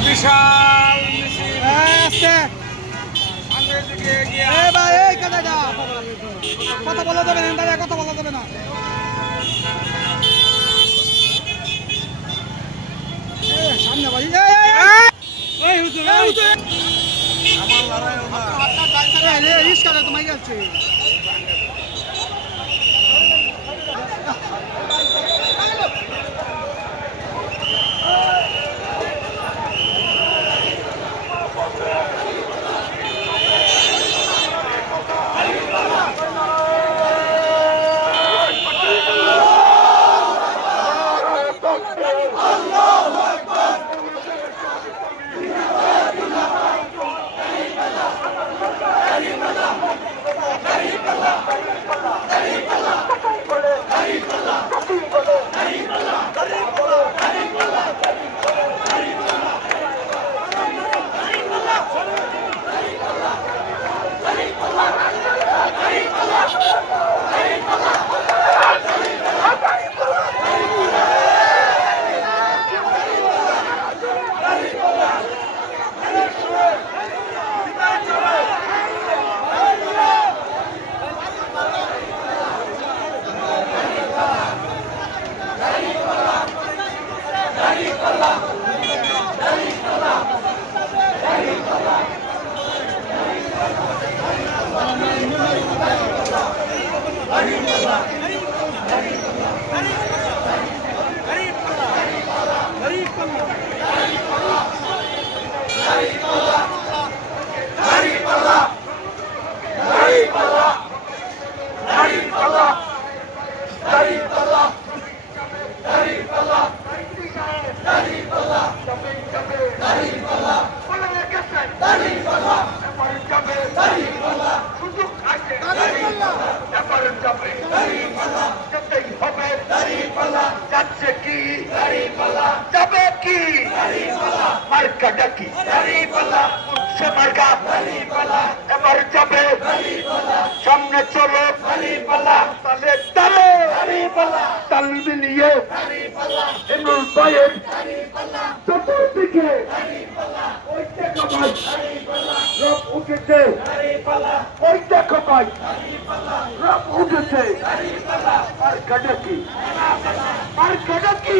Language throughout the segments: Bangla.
বিশাল মিছিল আসছে সামনের দিকে এগিয়ে ভাই এই কথাটা কথা বলা যাবে না দাদা, কথা বলা যাবে না। সামনে ভাই রিস্কাটা তো মাই যাচ্ছে। যাচ্ছে কি যাবে কি মার্কা ডাকি উঠছে মার্কা এবার যাবে সামনে চলো তালে তালে তাল মিলিয়ে এমন পায়ের চতুর্দিকে ওই দেখো ভাই রব উঠেছে ওই দেখো ভাই রব উঠেছে মার্কা ডাকি মার্কা ডাকি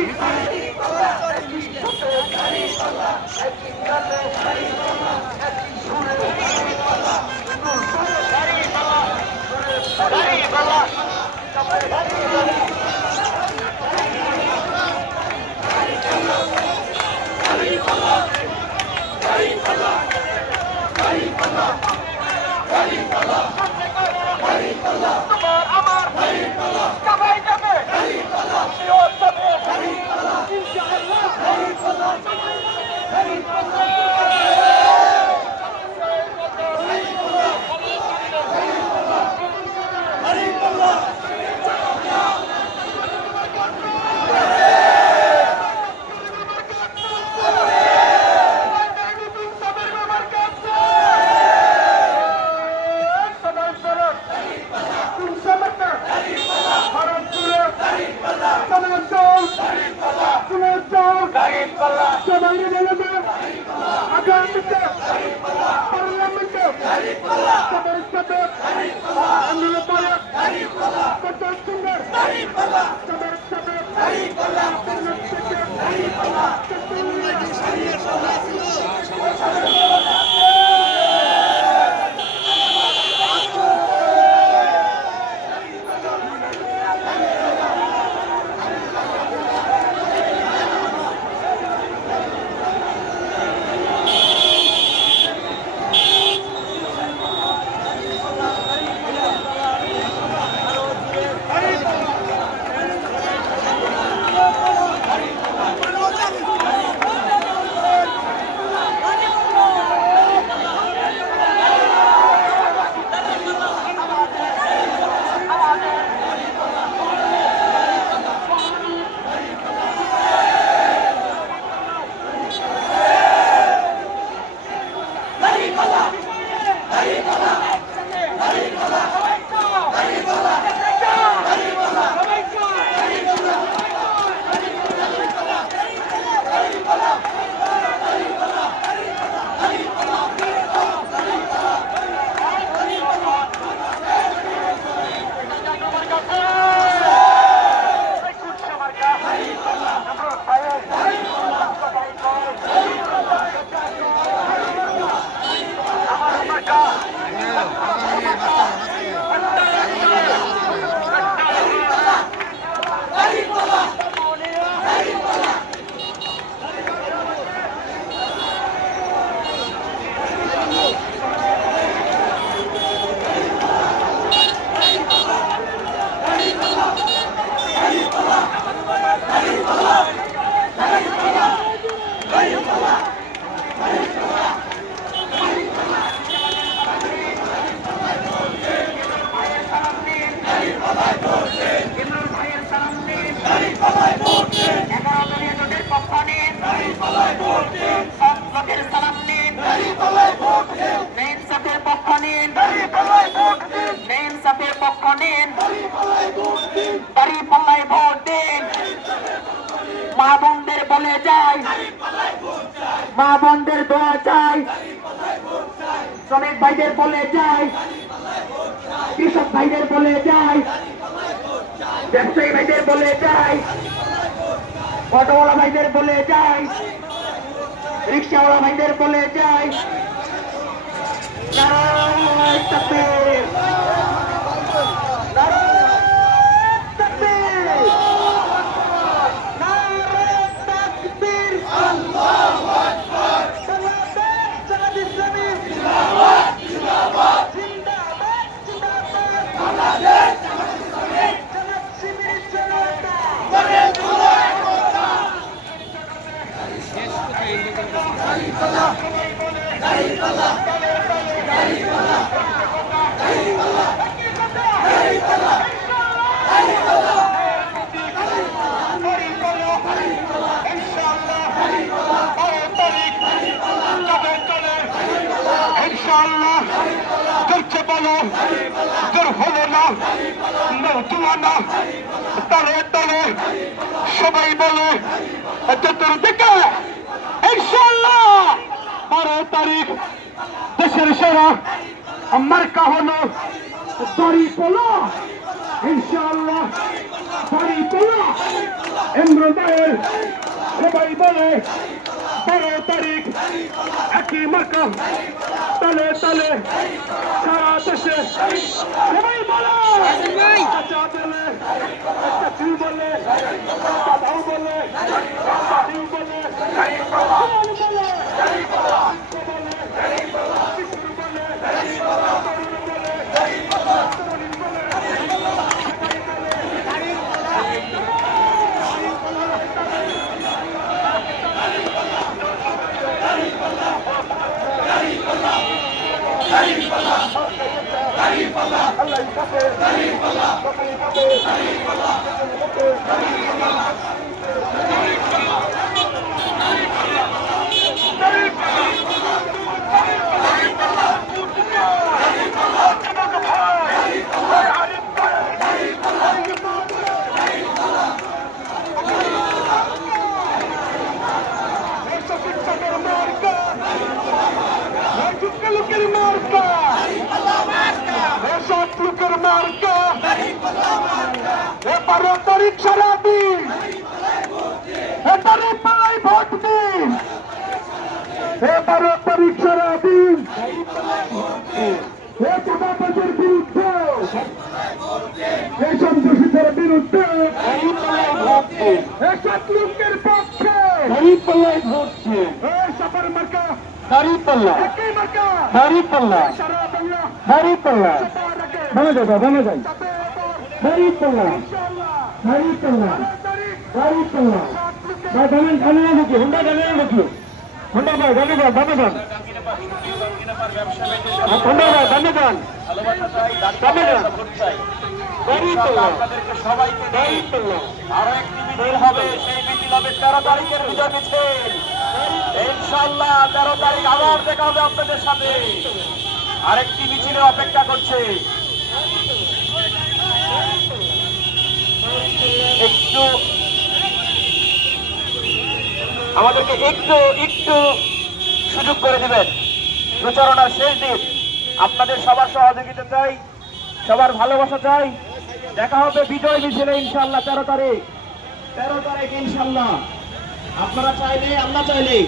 মা বোনদের বলে যায়, মা বোনদের দোয়া চাই, শ্রমিক ভাইদের বলে যায়, কৃষক ভাইদের বলে যায়, ব্যবসায়ী ভাইদের বলে যায়, অটোওয়ালা ভাইদের বলে যায়, রিক্সাওয়ালা ভাইদের বলে যায়, নারায়ে তাকবীর, নারায়ে তাকবীর, নারায়ে তাকবীর, আল্লাহু আকবার, জামাত ইসলামী জিন্দাবাদ, জিন্দাবাদ, জিন্দাবাদ, জিন্দাবাদ, বাংলাদেশ জামাত ইসলামী, জামাত শিবির জনতা, গড়ে তোলো একতা, দাঁড়িপাল্লা, দাঁড়িপাল্লা, দাঁড়িপাল্লা, দাঁড়িপাল্লা, দাঁড়িপাল্লা, ইনশাআল্লাহ করছে বলো তোর হলো না নৌতুয়ানা তলে তলে সবাই বলে তোর দিকে ইনশাআল্লাহ 12 তারিখ দেশের সেরা মার্কা হলো দাঁড়িপাল্লা, ইনশাআল্লাহ দাঁড়িপাল্লা, ইমরান ভাইয়ের সবাই বলে 12 তারিখ একই মার্কা তলে তলে সারা দেশে সবাই বলে চাচা বলে, চাচু বলে, দাদাও বলে, দাদিও বলে, সারা দিন এবারে পালাই ভোট দিন, এবারে পরীক্ষার দিন, এই চাঁদাবাজের বিরুদ্ধে, এই সন্ত্রাসীদের বিরুদ্ধে, এসব লোকের পক্ষে ভোট দিন, এই সফর মার্কা দাঁড়িপাল্লা, একই মার্কা দাঁড়িপাল্লা, সারা বাংলা দাঁড়িপাল্লা, ভালো যাবে ভালো যায় দাঁড়িপাল্লা, দাঁড়িপাল্লা, দাঁড়িপাল্লা, ভাই দামেন দাঁড়িয়ে দেখি, হুন্ডা দাঁড়িয়ে দেখি, হুন্ডা ভাই দাঁড়িয়ে যান, দাঁড়িয়ে যান, হুন্ডা ভাই দাঁড়িয়ে যান, দাঁড়িয়ে যান, দাঁড়িপাল্লা, সবাইকে দাঁড়িপাল্লা, আরো একটি মিছিল হবে, সেই মিছিল হবে 13 তারিখের বিজয় মিছিল, ইনশাআল্লাহ 13 তারিখ আবার দেখা হবে আপনাদের সাথে, আরেকটি মিছিলে অপেক্ষা করছে। একটু আমাদেরকে একটু সুযোগ করে দিবেন, প্রচারণার শেষ দিন, আপনাদের সবার সহযোগিতা চাই, সবার ভালোবাসা চাই। দেখা হবে বিজয় মিছিলে ইনশাআল্লাহ 13 তারিখ ইনশাআল্লাহ। আপনারা চাইলে, আল্লাহ চাইলে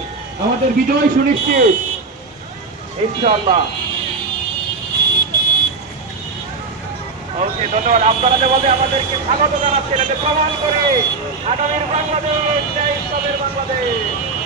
আমাদের বিজয় সুনিশ্চিত ইনশাআল্লাহ। ওকে, ধন্যবাদ। আপনারা যেভাবে আমাদেরকে স্বাগত জানাচ্ছেন, এতে প্রমাণ করে আগামীর বাংলাদেশ, ইসলামের বাংলাদেশ।